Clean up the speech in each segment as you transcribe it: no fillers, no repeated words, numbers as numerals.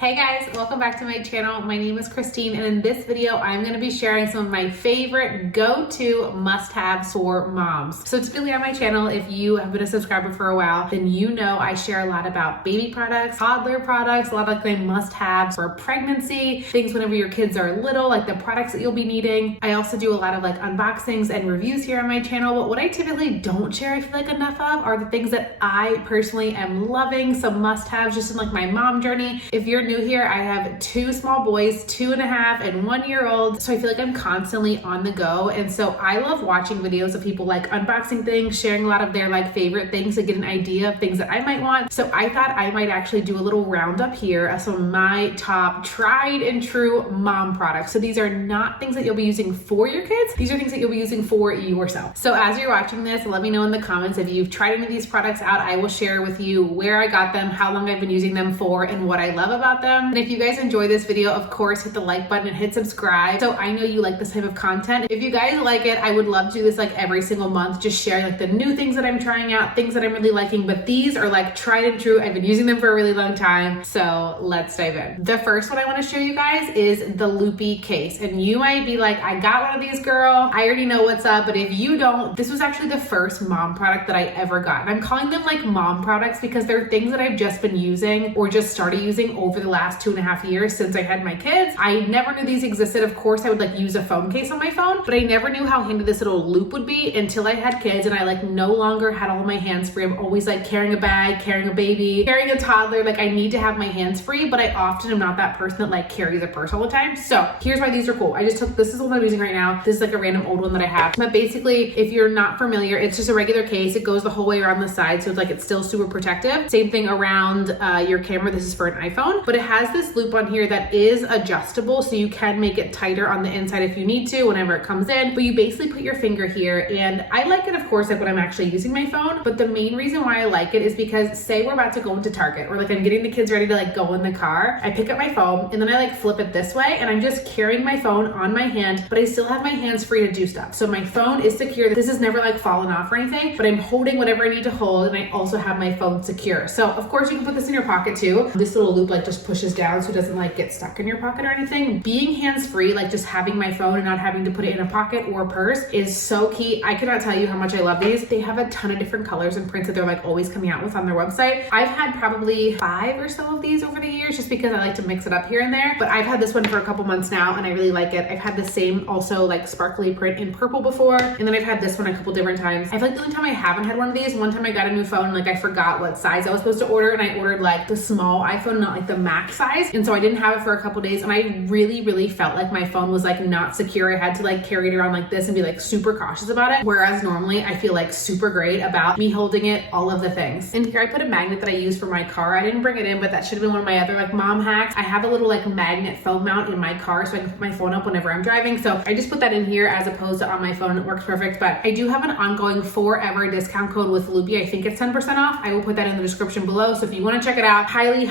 Hey guys, welcome back to my channel. My name is Christine, and in this video, I'm gonna be sharing some of my favorite go-to must-haves for moms. So typically on my channel, if you have been a subscriber for a while, then you know I share a lot about baby products, toddler products, a lot of my must-haves for pregnancy, things whenever your kids are little, like the products that you'll be needing. I also do a lot of like unboxings and reviews here on my channel, but what I typically don't share, I feel like enough of, are the things that I personally am loving, some must-haves just in like my mom journey. If you're new here, I have two small boys, 2.5 and 1 year old. So I feel like I'm constantly on the go. And so I love watching videos of people like unboxing things, sharing a lot of their like favorite things to get an idea of things that I might want. So I thought I might actually do a little roundup here of some of my top tried and true mom products. So these are not things that you'll be using for your kids. These are things that you'll be using for yourself. So as you're watching this, let me know in the comments if you've tried any of these products out. I will share with you where I got them, how long I've been using them for, and what I love about them. And if you guys enjoy this video, of course, hit the like button and hit subscribe. So I know you like this type of content. If you guys like it, I would love to do this like every single month, just share like the new things that I'm trying out, things that I'm really liking, but these are like tried and true. I've been using them for a really long time. So let's dive in. The first one I want to show you guys is the Loopy Case. And you might be like, I got one of these, girl. I already know what's up. But if you don't, this was actually the first mom product that I ever got. And I'm calling them like mom products because they're things that I've just been using or just started using over the last 2.5 years since I had my kids. I never knew these existed. Of course, I would like use a phone case on my phone, but I never knew how handy this little loop would be until I had kids and I like no longer had all my hands free. I'm always like carrying a bag, carrying a baby, carrying a toddler. Like I need to have my hands free, but I often am not that person that like carries a purse all the time. So here's why these are cool. I just took, this is the one I'm using right now. This is like a random old one that I have. But basically, if you're not familiar, it's just a regular case. It goes the whole way around the side. So it's like, it's still super protective. Same thing around your camera. This is for an iPhone, but it has this loop on here that is adjustable, so you can make it tighter on the inside if you need to whenever it comes in. But you basically put your finger here, and I like it, of course, like when I'm actually using my phone. But the main reason why I like it is because say we're about to go into Target, or like I'm getting the kids ready to like go in the car. I pick up my phone and then I like flip it this way, and I'm just carrying my phone on my hand, but I still have my hands free to do stuff. So my phone is secure. This is never like fallen off or anything, but I'm holding whatever I need to hold, and I also have my phone secure. So of course you can put this in your pocket too. This little loop like just pushes down so it doesn't like get stuck in your pocket or anything. Being hands-free, like just having my phone and not having to put it in a pocket or a purse, is so key. I cannot tell you how much I love these. They have a ton of different colors and prints that they're like always coming out with on their website. I've had probably 5 or so of these over the years just because I like to mix it up here and there, but I've had this one for a couple months now and I really like it. I've had the same also like sparkly print in purple before, and then I've had this one a couple different times. I feel like the only time I haven't had one of these, one time I got a new phone, like I forgot what size I was supposed to order, and I ordered like the small iPhone, not like the max size, and so I didn't have it for a couple days, and I really felt like my phone was like not secure. I had to like carry it around like this and be like super cautious about it, whereas normally I feel like super great about me holding it, all of the things. And here I put a magnet that I use for my car. I didn't bring it in, but that should have been one of my other like mom hacks. I have a little like magnet phone mount in my car so I can put my phone up whenever I'm driving, so I just put that in here as opposed to on my phone. It works perfect. But I do have an ongoing forever discount code with Loopy. I think it's 10% off. I will put that in the description below, so if you want to check it out, highly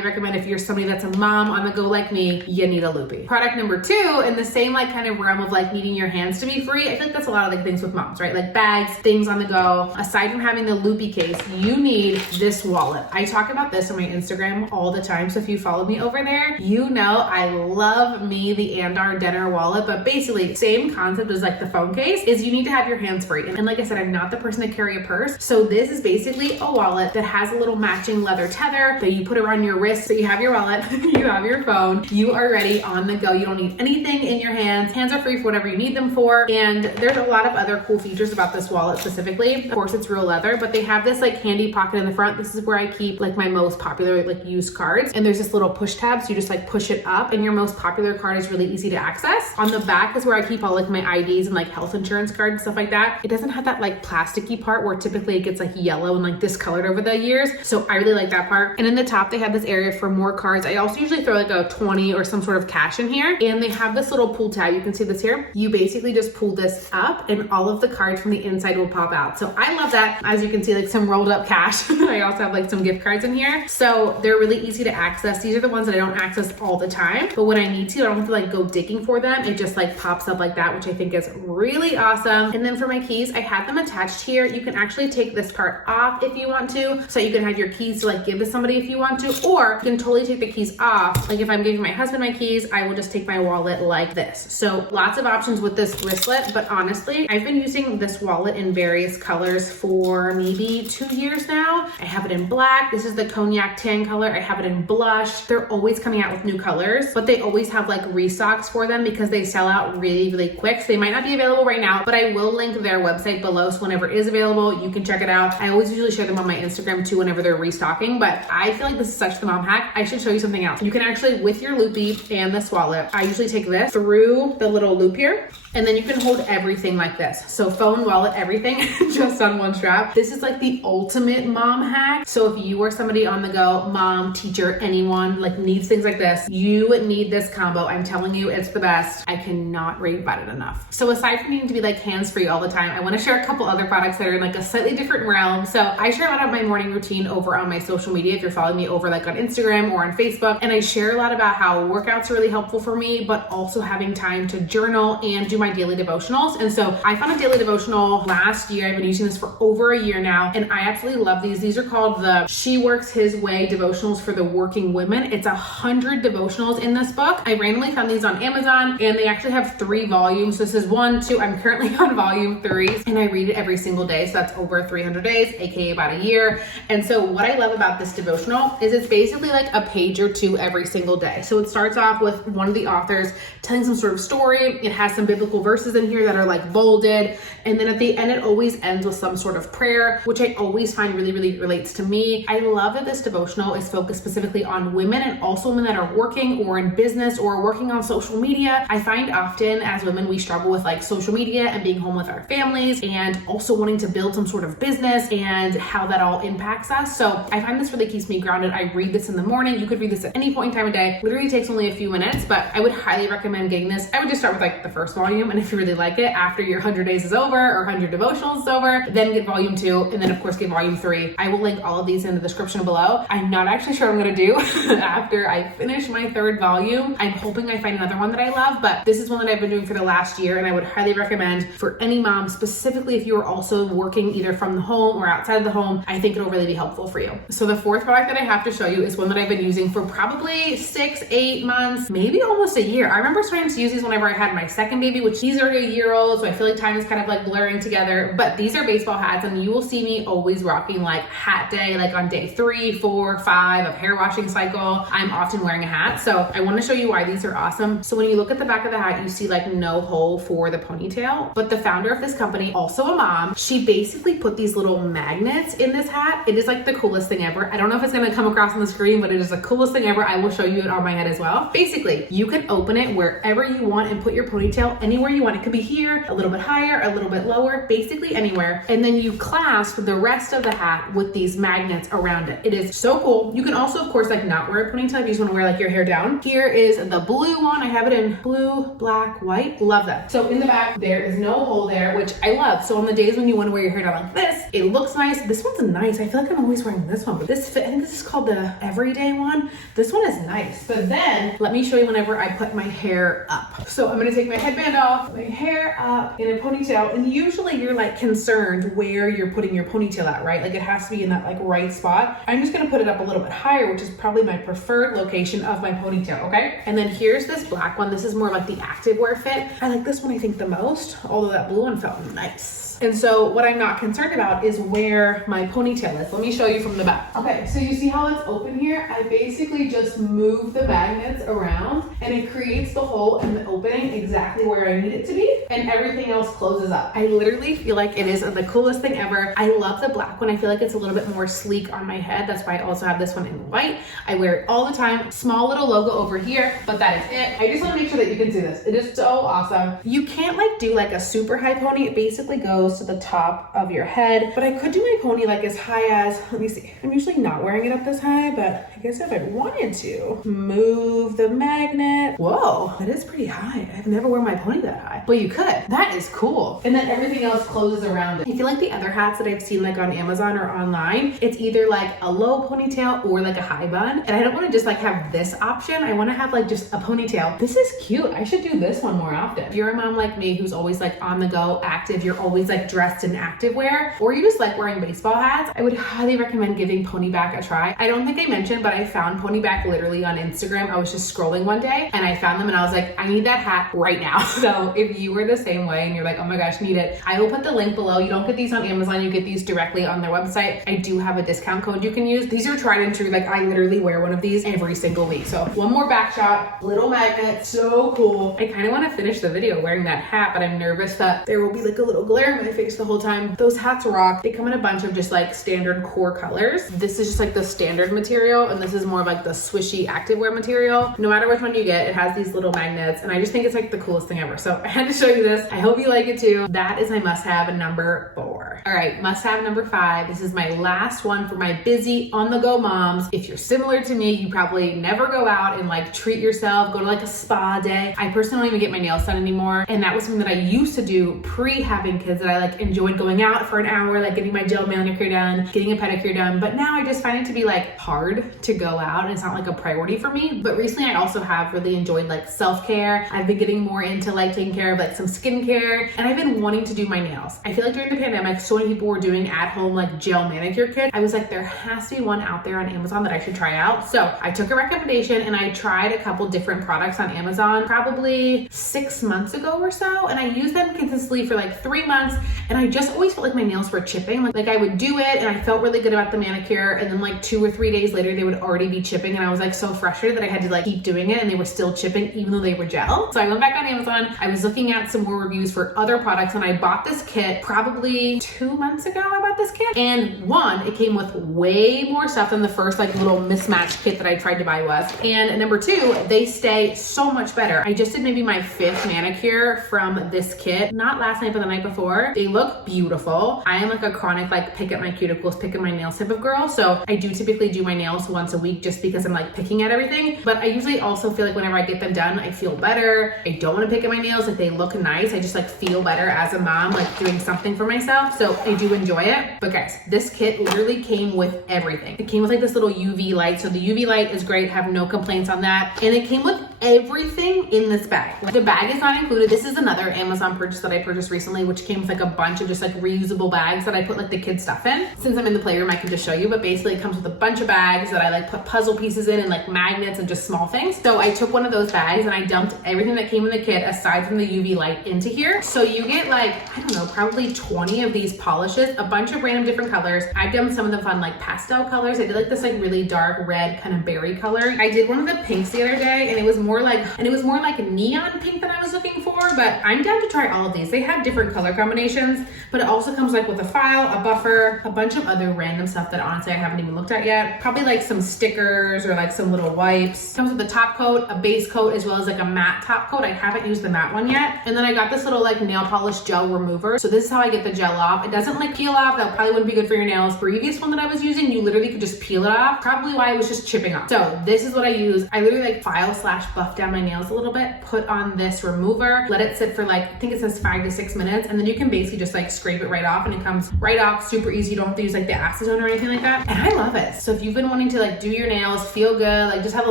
recommend. If you're somebody that's a mom on the go like me, you need a Loopy. Product number 2, in the same like kind of realm of like needing your hands to be free, I feel like that's a lot of like things with moms, right? Like bags, things on the go. Aside from having the Loopy Case, you need this wallet. I talk about this on my Instagram all the time, so if you follow me over there, you know I love me the Andar Denner wallet. But basically same concept as like the phone case, is you need to have your hands free. And like I said, I'm not the person to carry a purse, so this is basically a wallet that has a little matching leather tether that you put around your wrist. So you have your wallet, you have your phone, you are ready on the go. You don't need anything in your hands. Hands are free for whatever you need them for. And there's a lot of other cool features about this wallet specifically. Of course, it's real leather, but they have this like handy pocket in the front. This is where I keep like my most popular like used cards. And there's this little push tab, so you just like push it up and your most popular card is really easy to access. On the back is where I keep all like my IDs and like health insurance cards and stuff like that. It doesn't have that like plasticky part where typically it gets like yellow and like discolored over the years. So I really like that part. And in the top, they have this area for more cards. I also usually throw like a 20 or some sort of cash in here. And they have this little pull tab. You can see this here. You basically just pull this up and all of the cards from the inside will pop out. So I love that. As you can see, like some rolled up cash. I also have like some gift cards in here. So they're really easy to access. These are the ones that I don't access all the time, but when I need to, I don't have to like go digging for them. It just like pops up like that, which I think is really awesome. And then for my keys, I had them attached here. You can actually take this part off if you want to. So you can have your keys to like give to somebody if you want to, or you can totally take the keys off. Like if I'm giving my husband my keys, I will just take my wallet like this. So lots of options with this wristlet, but honestly, I've been using this wallet in various colors for maybe 2 years now. I have it in black. This is the cognac tan color. I have it in blush. They're always coming out with new colors, but they always have like restocks for them because they sell out really, really quick. So they might not be available right now, but I will link their website below. So whenever it is available, you can check it out. I always usually share them on my Instagram too whenever they're restocking, but I feel like this is such the mom hack. I should show you something else. You can actually, with your Loopy and this wallet, I usually take this through the little loop here, and then you can hold everything like this. So phone, wallet, everything just on one strap. This is like the ultimate mom hack. So if you are somebody on the go, mom, teacher, anyone like needs things like this, you need this combo. I'm telling you, it's the best. I cannot rave about it enough. So aside from needing to be like hands-free all the time, I want to share a couple other products that are in like a slightly different realm. So I share a lot of my morning routine over on my social media. If you're following me over like on Instagram or on Facebook, and I share a lot about how workouts are really helpful for me, but also having time to journal and do my daily devotionals. And so I found a daily devotional last year. I've been using this for over a year now, and I absolutely love these. These are called the She Works His Way devotionals for the working women. It's 100 devotionals in this book. I randomly found these on Amazon, and they actually have 3 volumes. So this is 1, 2, I'm currently on volume 3, and I read it every single day. So that's over 300 days, aka about a year. And so what I love about this devotional is it's basically like a page or 2 every single day. So it starts off with one of the authors telling some sort of story. It has some biblical verses in here that are like bolded. And then at the end, it always ends with some sort of prayer, which I always find really, really relates to me. I love that this devotional is focused specifically on women, and also women that are working or in business or working on social media. I find often as women, we struggle with like social media and being home with our families, and also wanting to build some sort of business and how that all impacts us. So I find this really keeps me grounded. I read this in the morning. You could read this at any point in time of day. Literally takes only a few minutes, but I would highly recommend getting this. I would just start with like the first volume, and if you really like it, after your 100 days is over or 100 devotionals is over, then get volume 2, and then of course get volume 3. I will link all of these in the description below. I'm not actually sure what I'm gonna do after I finish my 3rd volume. I'm hoping I find another one that I love, but this is one that I've been doing for the last year, and I would highly recommend for any mom, specifically if you are also working either from the home or outside of the home. I think it'll really be helpful for you. So the 4th product that I have to show you is one that I've been using for probably 6, 8 months, maybe almost a year. I remember starting to use these whenever I had my 2nd baby, which these are a year old, so I feel like time is kind of like blurring together, but these are baseball hats, and you will see me always rocking like hat day, like on day 3, 4, 5 of hair washing cycle. I'm often wearing a hat. So I want to show you why these are awesome. So when you look at the back of the hat, you see like no hole for the ponytail, but the founder of this company, also a mom, she basically put these little magnets in this hat. It is like the coolest thing ever. I don't know if it's going to come across on the screen, but it is the coolest thing ever. I will show you it on my head as well. Basically, you can open it wherever you want and put your ponytail anywhere you want. It could be here, a little bit higher, a little bit lower, basically anywhere. And then you clasp the rest of the hat with these magnets around it. It is so cool. You can also, of course, like not wear a ponytail if you just want to wear like your hair down. Here is the blue one. I have it in blue, black, white. Love that. So in the back, there is no hole there, which I love. So on the days when you want to wear your hair down like this, it looks nice. This one's nice. I feel like I'm always wearing this one, but this fit, I think this is called the everyday one. This one is nice. But then let me show you whenever I put my hair up. So I'm going to take my headband off, my hair up in a ponytail. And usually you're like concerned where you're putting your ponytail at, right? Like it has to be in that like right spot. I'm just going to put it up a little bit higher, which is probably my preferred location of my ponytail. Okay. And then here's this black one. This is more like the activewear fit. I like this one, I think, the most, although that blue one felt nice. And so what I'm not concerned about is where my ponytail is. Let me show you from the back. Okay, so you see how it's open here? I basically just move the magnets around, and it creates the hole and the opening exactly where I need it to be, and everything else closes up. I literally feel like it is the coolest thing ever. I love the black one. I feel like it's a little bit more sleek on my head. That's why I also have this one in white. I wear it all the time. Small little logo over here, but that is it. I just want to make sure that you can see this. It is so awesome. You can't like do like a super high pony. It basically goes to the top of your head, but I could do my pony like as high as, let me see, I'm usually not wearing it up this high, but I guess if I wanted to move the magnet it. Whoa, that is pretty high. I've never worn my pony that high, but you could. That is cool. And then everything else closes around it. I feel like the other hats that I've seen like on Amazon or online, it's either like a low ponytail or like a high bun. And I don't want to just like have this option. I want to have like just a ponytail. This is cute. I should do this one more often. If you're a mom like me who's always like on the go, active, you're always like dressed in activewear, or you just like wearing baseball hats, I would highly recommend giving Ponyback a try. I don't think I mentioned, but I found Ponyback literally on Instagram. I was just scrolling one day and I found them and I was like, I need that hat right now. So if you were the same way and you're like, oh my gosh, need it, I will put the link below. You don't get these on Amazon, you get these directly on their website. I do have a discount code you can use. These are tried and true. Like I literally wear one of these every single week. So one more back shot, little magnet, so cool. I kind of want to finish the video wearing that hat, but I'm nervous that there will be like a little glare in my face the whole time. Those hats rock. They come in a bunch of just like standard core colors. This is just like the standard material, and this is more of like the swishy activewear material. No matter which one you get, it has these little magnets, and I just think it's like the coolest thing ever. So I had to show you this. I hope you like it too. That is my must-have number 4. All right, must-have number 5. This is my last one for my busy on-the-go moms. If you're similar to me, you probably never go out and like treat yourself, go to like a spa day. I personally don't even get my nails done anymore, and that was something that I used to do pre-having kids, that I like enjoyed going out for an hour, like getting my gel manicure done, getting a pedicure done. But now I just find it to be like hard to go out, and it's not like a priority for me. But recently I also have really enjoyed like self-care. I've been getting more into like taking care of like some skincare, and I've been wanting to do my nails. I feel like during the pandemic, so many people were doing at home like gel manicure kit. I was like, there has to be one out there on Amazon that I should try out. So I took a recommendation and I tried a couple different products on Amazon probably 6 months ago or so, and I used them consistently for like 3 months, and I just always felt like my nails were chipping. Like I would do it and I felt really good about the manicure, and then like 2 or 3 days later they would already be chipping, and I was like so frustrated that I had to like keep doing it, and they were still chipping even though they were gel. So I went back on Amazon. I was looking at some more reviews for other products, and I bought this kit probably 2 months ago. I bought this kit, and one, it came with way more stuff than the first like little mismatched kit that I tried to buy was, and number 2, they stay so much better. I just did maybe my 5th manicure from this kit, not last night but the night before. They look beautiful. I am like a chronic like pick at my cuticles, pick at my nails type of girl, so I do typically do my nails once a week just because I'm like picking at everything. But I usually also feel like whenever I get them done, I feel better. I don't want to pick at my nails. Like they look nice, I just like feel better as a mom, like doing something for myself. So I do enjoy it. But guys, this kit literally came with everything. It came with like this little UV light, so the UV light is great, have no complaints on that. And it came with everything in this bag. Like, the bag is not included. This is another Amazon purchase that I purchased recently, which came with like a bunch of just like reusable bags that I put like the kids stuff in. Since I'm in the playroom, I can just show you, but basically it comes with a bunch of bags that I like put puzzle pieces in and like magnets and just small things. So I took one of those bags and I dumped everything that came in the kit aside from the UV light into here. So you get like, I don't know, probably 20 of these polishes, a bunch of random different colors. I've done some of them fun like pastel colors. I did like this like really dark red kind of berry color. I did one of the pinks the other day, and it was more like neon pink than I was looking for, but I'm down to try all of these. They have different color combinations, but it also comes like with a file, a buffer, a bunch of other random stuff that honestly I haven't even looked at yet. Probably like some stickers or like some little wipes. Comes with a top coat, a base coat, as well as like a matte top coat. I haven't used the matte one yet. And then I got this little like nail polish gel remover. So this is how I get the gel off. It doesn't like peel off. That probably wouldn't be good for your nails. Previous one that I was using, you literally could just peel it off. Probably why it was just chipping off. So this is what I use. I literally like file/buff down my nails a little bit, put on this remover, let it sit for like, I think it says 5 to 6 minutes, and then you can basically just like scrape it right off, and it comes right off, super easy. You don't have to use like the acetone or anything like that, and I love it. So if you've been wanting to like do your nails, feel good, like just have a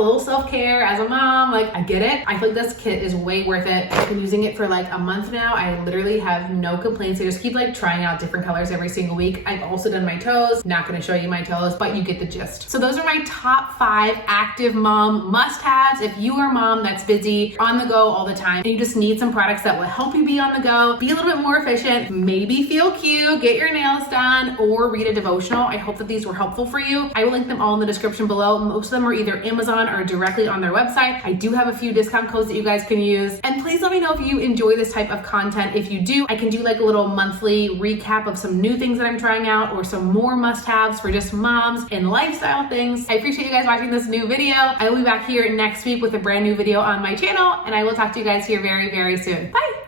little self-care as a mom, like I get it. I feel like this kit is way worth it. I've been using it for like a month now. I literally have no complaints. I just keep like trying out different colors every single week. I've also done my toes. Not going to show you my toes, but you get the gist. So those are my top 5 active mom must-haves. If you are a mom that's busy, on the go all the time, and you just need some products that will help you be on the go, be a little bit more efficient, maybe feel cute, get your nails done, or read a devotional. I hope that these were helpful for you. I will link them all in the description below. Most of them are either Amazon or directly on their website. I do have a few discount codes that you guys can use. And please let me know if you enjoy this type of content. If you do, I can do like a little monthly recap of some new things that I'm trying out, or some more must-haves for just moms and lifestyle things. I appreciate you guys watching this new video. I will be back here next week with a brand new video on my channel, and I will talk to you guys here very, very soon. Bye!